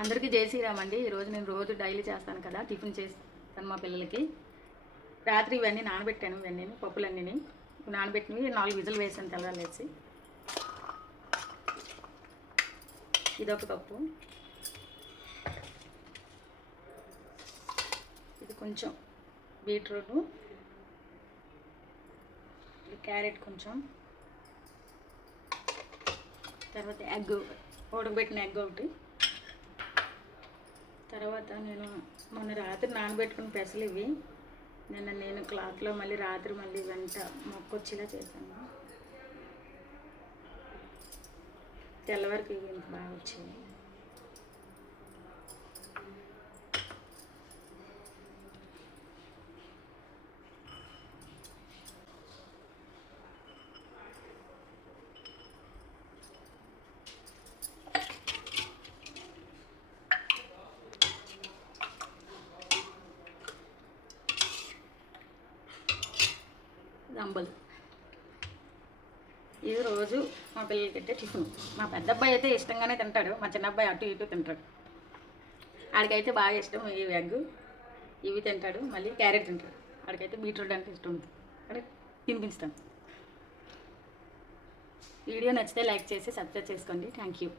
అందరికీ జై శ్రీరామ్ అండి. ఈరోజు నేను రోజు డైలీ చేస్తాను కదా, టిఫిన్ చేస్తాను మా పిల్లలకి. రాత్రి ఇవన్నీ నానబెట్టాను, ఇవన్నీ పప్పులన్నీ నానబెట్టినవి 4 విజిల్ వేసాను తెల్లారేసి. ఇదొక పప్పు, ఇది కొంచెం బీట్రూట్, ఇది క్యారెట్ కొంచెం, తర్వాత ఎగ్, ఉడకబెట్టిన ఎగ్ ఒకటి, తర్వాత నేను మొన్న రాత్రి నానబెట్టుకున్న పెసలు ఇవి నేను క్లాత్లో మళ్ళీ రాత్రి మళ్ళీ వెంట మొక్కొచ్చేలా చేశాను. తెల్లవారికి ఇవి ఇంత బాగా వచ్చాయి. అంబలు ఇది రోజు మా పిల్లలకి పెట్టే టిఫిన్. మా పెద్ద అబ్బాయి అయితే ఇష్టంగానే తింటాడు, మా చిన్న అబ్బాయి అటు ఇటు తింటాడు. ఆడికైతే బాగా ఇష్టం ఈ ఎగ్, ఇవి తింటాడు, మళ్ళీ క్యారెట్ తింటాడు. ఆడికైతే బీట్రూట్ అంటే ఇష్టం ఉంది, అక్కడ తినిపిస్తాను. వీడియో నచ్చితే లైక్ చేసి సబ్స్క్రైబ్ చేసుకోండి. Thank you.